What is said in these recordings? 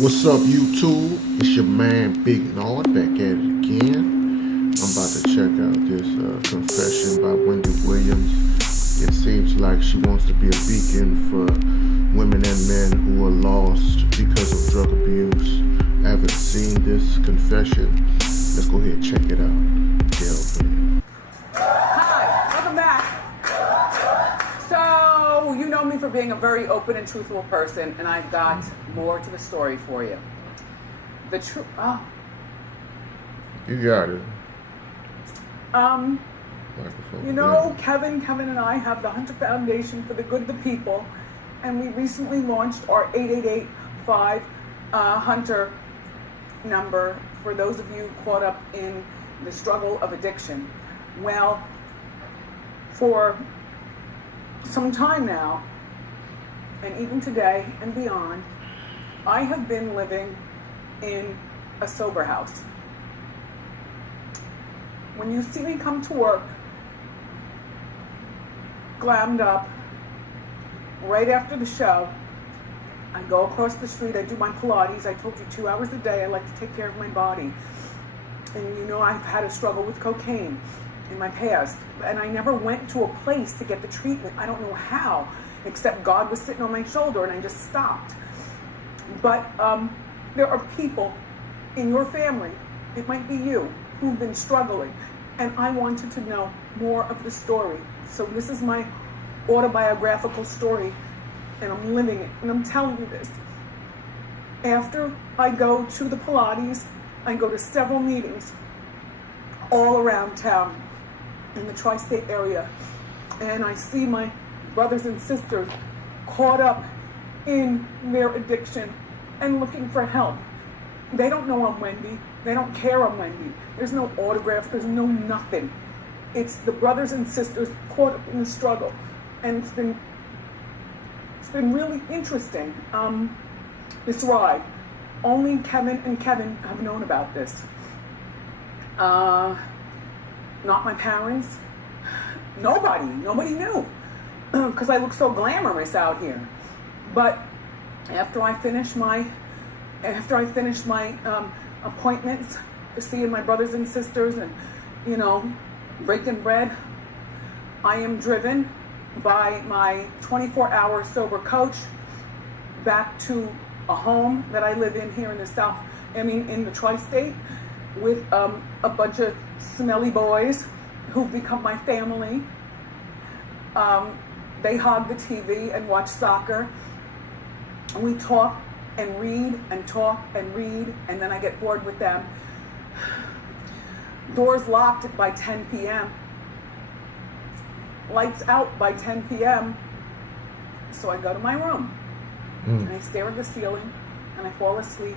What's up, YouTube? It's your man Big Nord back at it again. I'm about to check out this confession by Wendy Williams. It seems like she wants to be a beacon for women and men who are lost because of drug abuse. I haven't seen this confession. Let's go ahead and check it out. Delve in. Hi, welcome back. So, you know me for being a very open and truthful person, and I've got more to the story for you. The truth. You got it. Microphone. You know, Kevin and I have the Hunter Foundation for the Good of the People, and we recently launched our 888-5 Hunter number for those of you caught up in the struggle of addiction. Well, for some time now, and even today and beyond, I have been living in a sober house. When you see me come to work, glammed up, right after the show, I go across the street, I do my Pilates. I told you 2 hours a day. I like to take care of my body. And you know I've had a struggle with cocaine in my past. And I never went to a place to get the treatment. I don't know how, except God was sitting on my shoulder and I just stopped. But there are people in your family, it might be you, who've been struggling. And I wanted to know more of the story. So this is my autobiographical story, and I'm living it, and I'm telling you this. After I go to the Pilates, I go to several meetings all around town in the tri-state area, and I see my brothers and sisters caught up in their addiction and looking for help. They don't know I'm Wendy. They don't care I'm Wendy. There's no autographs. There's no nothing. It's the brothers and sisters caught up in the struggle, and it's been really interesting, this ride. Only Kevin and Kevin have known about this. Not my parents. Nobody knew, because I look so glamorous out here. But after I finish my appointments, seeing my brothers and sisters and, you know, breaking bread, I am driven by my 24-hour sober coach back to a home that I live in here in the tri-state, with a bunch of smelly boys who've become my family. They hog the TV and watch soccer. And we talk and read and talk and read, and then I get bored with them. Doors locked by 10 p.m. Lights out by 10 p.m. So I go to my room and I stare at the ceiling and I fall asleep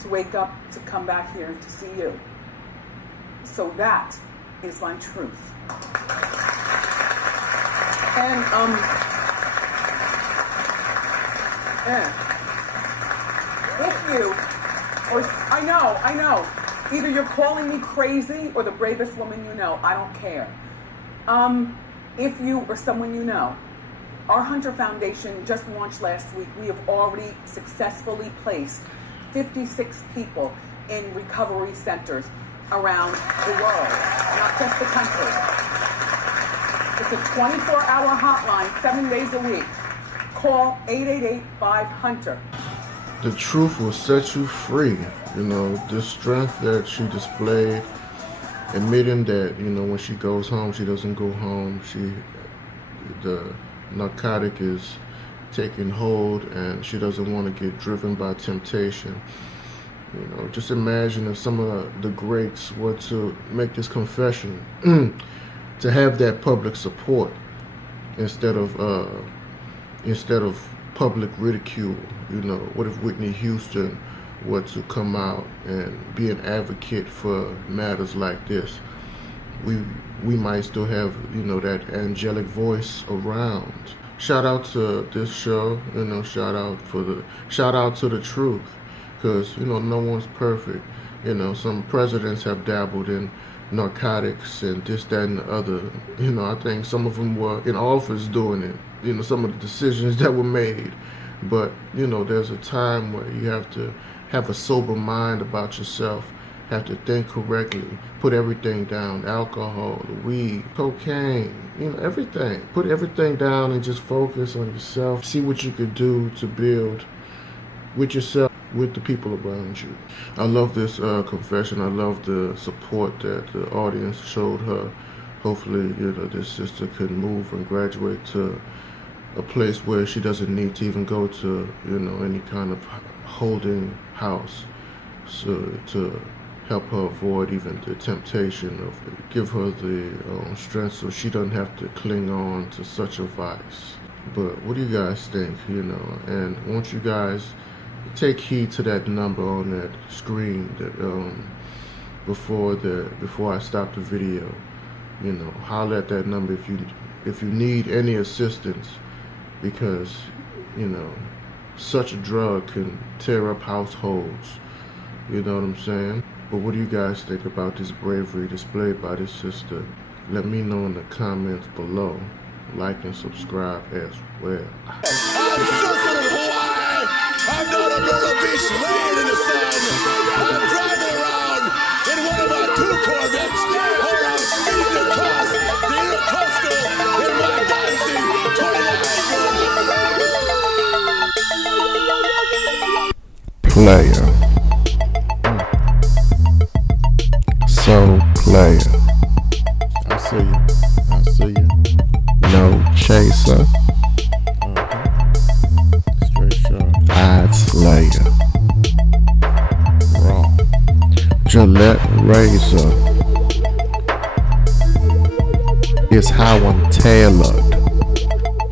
to wake up to come back here to see you. So that is my truth. And if you, or I know, either you're calling me crazy or the bravest woman you know, I don't care. If you or someone you know, our Hunter Foundation just launched last week. We have already successfully placed 56 people in recovery centers around the world, not just the country. It's a 24-hour hotline, 7 days a week. Call 888-5-HUNTER. The truth will set you free. You know, the strength that she displayed, admitting that, you know, when she goes home, she doesn't go home. The narcotic is taking hold, and she doesn't want to get driven by temptation. You know, just imagine if some of the greats were to make this confession, to have that public support instead of public ridicule. You know, what if Whitney Houston were to come out and be an advocate for matters like this? We might still have, you know, that angelic voice around. Shout out to this show, you know, shout out to the truth, because, you know, no one's perfect. You know, some presidents have dabbled in narcotics and this, that, and the other. You know, I think some of them were in office doing it. You know, some of the decisions that were made But you know, there's a time where you have to have a sober mind about yourself, have to think correctly, put everything down, alcohol, weed, cocaine, you know, everything. Put everything down and just focus on yourself. See what you could do to build with yourself, with the people around you. I love this confession. I love the support that the audience showed her. Hopefully, you know, this sister can move and graduate to a place where she doesn't need to even go to, you know, any kind of holding house, so to help her avoid even the temptation of, give her the strength so she doesn't have to cling on to such a vice. But what do you guys think, you know? And won't you guys take heed to that number on that screen that before I stop the video, you know, holler at that number if you need any assistance, because you know, such a drug can tear up households, you know what I'm saying? But what do you guys think about this bravery displayed by this sister? Let me know in the comments below. Like and subscribe as well. I'm surfing in Hawaii. I'm down on Myrtle Beach laying in the sun. I'm driving around in one of my 2 Corvettes, or I'm speeding across the Intercoastal in my Galaxy 29. Player. So player. I see you. No chaser. Straight shot. I'd slayer. Raw. Gillette razor is how I'm tailored.